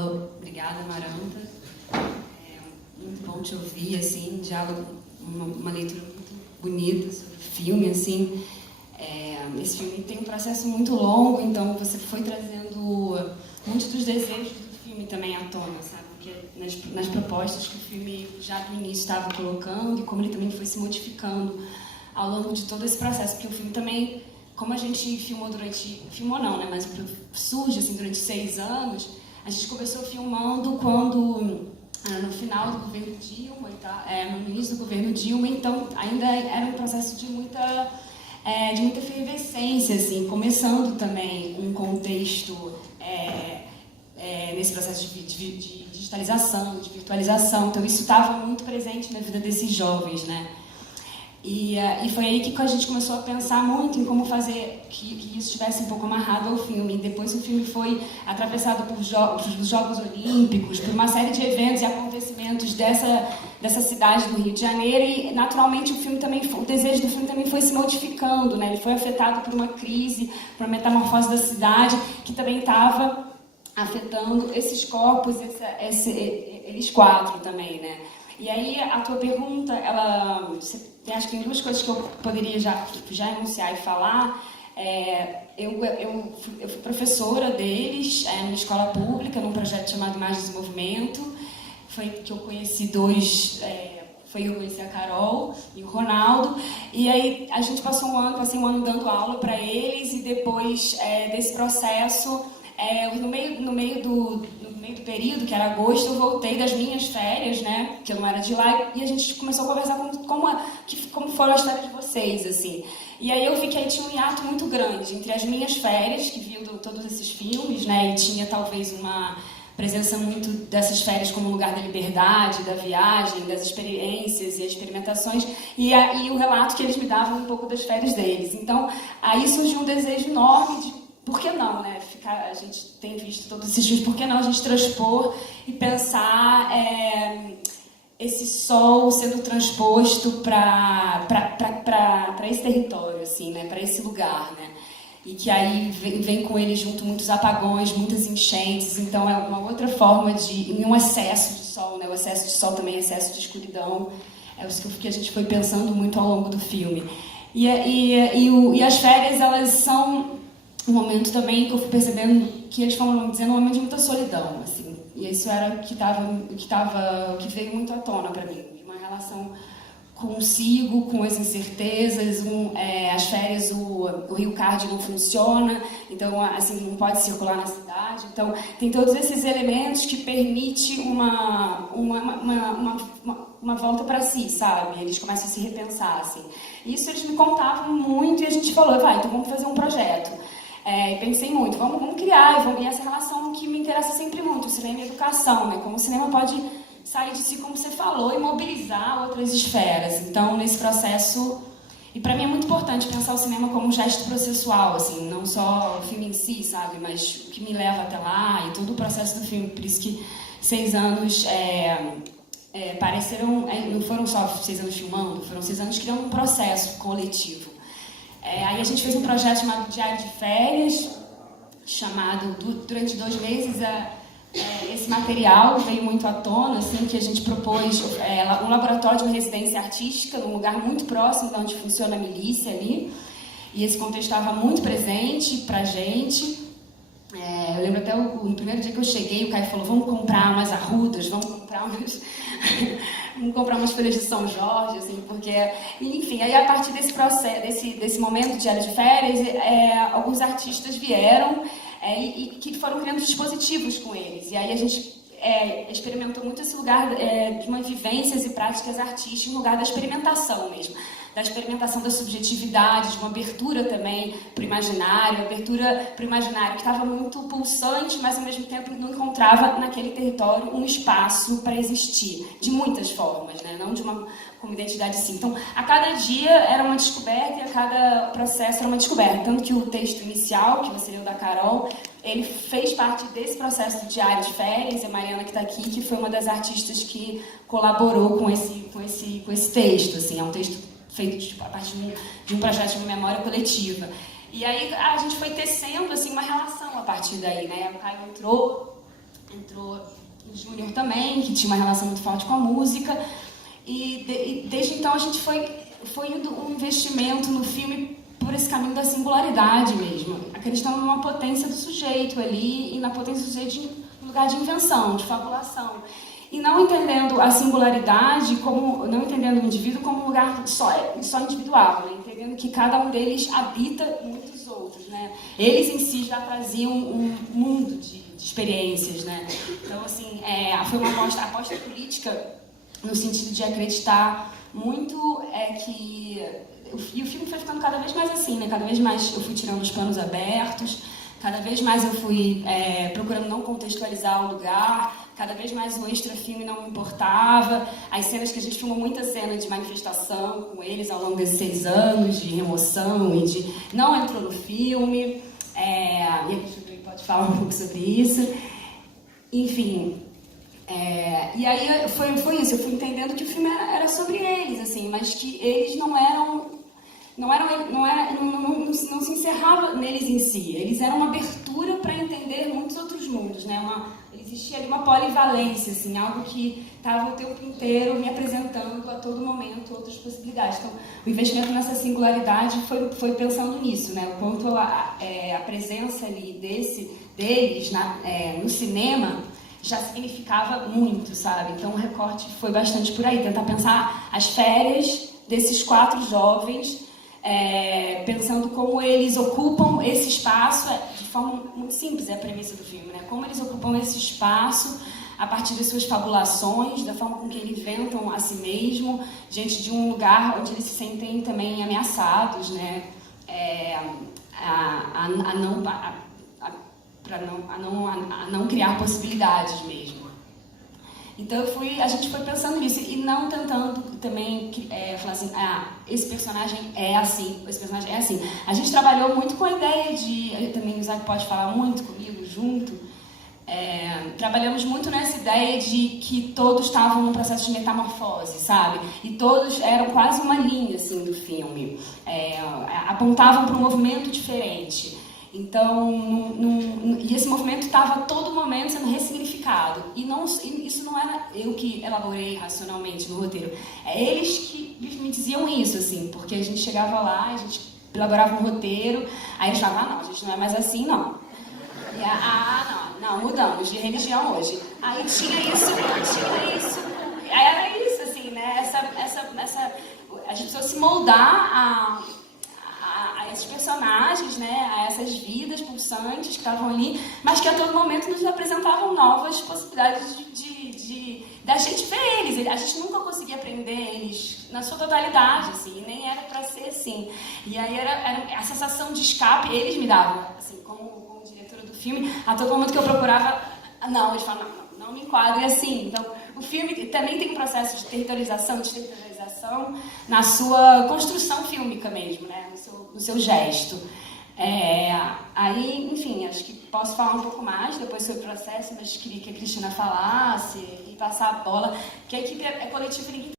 Obrigada, Amaranta. Muito bom te ouvir, assim, diálogo, uma leitura muito bonita sobre o filme, assim. Esse filme tem um processo muito longo, então você foi trazendo muitos dos desejos do filme também à tona, sabe? Porque nas propostas que o filme já do início estava colocando e como ele também foi se modificando ao longo de todo esse processo, porque o filme também, como a gente filmou filmou não, né? Mas surge assim durante 6 anos. A gente começou filmando quando, no final do governo Dilma, no início do governo Dilma, então ainda era um processo de muita efervescência, assim, começando também um contexto nesse processo de digitalização, de virtualização, então isso estava muito presente na vida desses jovens, né? E foi aí que a gente começou a pensar muito em como fazer que isso estivesse um pouco amarrado ao filme. E depois o filme foi atravessado por Jogos Olímpicos, por uma série de eventos e acontecimentos dessa cidade do Rio de Janeiro. E, naturalmente, o desejo do filme também foi se modificando, né? Ele foi afetado por uma crise, por uma metamorfose da cidade, que também estava afetando esses corpos, eles 4 também, né? E aí, a tua pergunta, acho que tem 2 coisas que eu poderia já enunciar e falar. Eu fui professora deles numa escola pública, num projeto chamado Imagens do Movimento. Foi que eu conheci 2... eu conheci a Carol e o Ronaldo. E aí, a gente passei um ano dando aula para eles, e depois desse processo... no meio do período, que era agosto, eu voltei das minhas férias, né, que eu não era de lá, e a gente começou a conversar como foram as férias de vocês, assim. E aí eu vi que aí tinha um hiato muito grande entre as minhas férias, que viam todos esses filmes, né, e tinha talvez uma presença muito dessas férias como lugar da liberdade, da viagem, das experiências e experimentações, e o relato que eles me davam um pouco das férias deles. Então, aí surgiu um desejo enorme de por que não, né? A gente tem visto todos esses filmes, por que não a gente transpor e pensar esse sol sendo transposto para esse território, assim, né? Para esse lugar, né? E que aí vem com ele junto muitos apagões, muitas enchentes, então é uma outra forma um excesso de sol, né? O excesso de sol também é excesso de escuridão, é isso que a gente foi pensando muito ao longo do filme. E as férias, elas são um momento também que eu fui percebendo que eles foram dizendo um momento de muita solidão, assim. E isso era o que veio muito à tona para mim, de uma relação consigo, com as incertezas, as férias, o Rio Card não funciona, então assim não pode circular na cidade, então tem todos esses elementos que permitem uma volta para si, sabe? Eles começam a se repensar, assim. Isso eles me contavam muito, e a gente falou, então vamos fazer um projeto. E pensei muito, vamos criar, e essa relação que me interessa sempre muito, o cinema e a educação, né? Como o cinema pode sair de si, como você falou, e mobilizar outras esferas. Então, nesse processo, e para mim é muito importante pensar o cinema como um gesto processual, assim, não só o filme em si, sabe? Mas o que me leva até lá e todo o processo do filme. Por isso que 6 anos pareceram, não foram só 6 anos filmando, foram 6 anos criando um processo coletivo. Aí a gente fez um projeto chamado Diário de Férias, durante 2 meses, esse material veio muito à tona, assim, que a gente propôs um laboratório de uma residência artística, num lugar muito próximo de onde funciona a milícia ali, e esse contexto estava muito presente pra gente. Eu lembro até no primeiro dia que eu cheguei, o Caio falou, vamos comprar umas arrudas, vamos comprar umas folhas de São Jorge, assim, porque... Enfim, aí a partir desse processo, desse momento de Diário de Férias, alguns artistas vieram e que foram criando dispositivos com eles. E aí a gente experimentou muito esse lugar de uma vivências e práticas artísticas, um lugar da experimentação mesmo. Da experimentação da subjetividade, de uma abertura também para o imaginário, que estava muito pulsante, mas ao mesmo tempo não encontrava naquele território um espaço para existir, de muitas formas, né? Não de uma identidade sim. Então, a cada dia era uma descoberta e a cada processo era uma descoberta. Tanto que o texto inicial, que você leu da Carol, ele fez parte desse processo do Diário de Férias, e a Mariana que está aqui, que foi uma das artistas que colaborou com esse texto, assim, é um texto feito a partir de um projeto de memória coletiva. E aí a gente foi tecendo assim, uma relação a partir daí, né? O Caio entrou entrou o Júnior também, que tinha uma relação muito forte com a música. E desde então a gente foi indo um investimento no filme por esse caminho da singularidade mesmo, acreditando numa potência do sujeito ali e na potência do sujeito no lugar de invenção, de fabulação. E não entendendo a singularidade, não entendendo o indivíduo como um lugar só individual, né? Entendendo que cada um deles habita muitos outros, né? Eles em si já traziam um mundo de experiências, né? Então, assim, foi uma aposta política no sentido de acreditar muito que... E o filme foi ficando cada vez mais assim, né? Cada vez mais eu fui tirando os planos abertos, cada vez mais eu fui procurando não contextualizar o lugar, cada vez mais o extra-filme não me importava. As cenas que a gente filmou, muita cena de manifestação com eles ao longo desses 6 anos, de remoção e de... Não entrou no filme, e a gente pode falar um pouco sobre isso. Enfim... e aí foi isso, eu fui entendendo que o filme era sobre eles, assim, mas que eles não se encerrava neles em si, eles eram uma abertura para entender muitos outros mundos, né? Existia ali uma polivalência, assim, algo que estava o tempo inteiro me apresentando a todo momento outras possibilidades. Então, o investimento nessa singularidade foi pensando nisso, né? O quanto a presença ali deles no cinema já significava muito, sabe? Então o recorte foi bastante por aí, tentar pensar as férias desses 4 jovens, pensando como eles ocupam esse espaço, de forma muito simples, é a premissa do filme, né? Como eles ocupam esse espaço a partir das suas fabulações, da forma com que eles inventam a si mesmo, diante de um lugar onde eles se sentem também ameaçados, né? A não criar possibilidades mesmo. Então a gente foi pensando nisso e não tentando também falar assim, esse personagem é assim, esse personagem é assim. A gente trabalhou muito com a ideia também o Isaac pode falar muito comigo junto, trabalhamos muito nessa ideia de que todos estavam num processo de metamorfose, sabe? E todos eram quase uma linha assim, do filme, apontavam para um movimento diferente. Então, e esse movimento estava a todo momento sendo ressignificado. E isso não era eu que elaborei racionalmente no roteiro. É eles que me diziam isso, assim, porque a gente chegava lá, a gente elaborava um roteiro, aí eles falavam, não, a gente não é mais assim, não. E, não, mudamos de religião hoje. Aí tinha isso. Aí era isso, assim, né? A gente precisou se moldar a esses personagens, né, a essas vidas pulsantes que estavam ali, mas que a todo momento nos apresentavam novas possibilidades da gente ver eles. A gente nunca conseguia aprender eles na sua totalidade, assim, nem era para ser assim. E aí era a sensação de escape, eles me davam, assim, como diretora do filme, a todo momento que eu procurava, eles falavam, não me enquadre assim. Então, o filme também tem um processo de territorialização, na sua construção fílmica mesmo, né? No seu gesto. Aí, enfim, acho que posso falar um pouco mais depois sobre o processo, mas queria que a Cristina falasse e passar a bola, que a equipe é coletiva, ninguém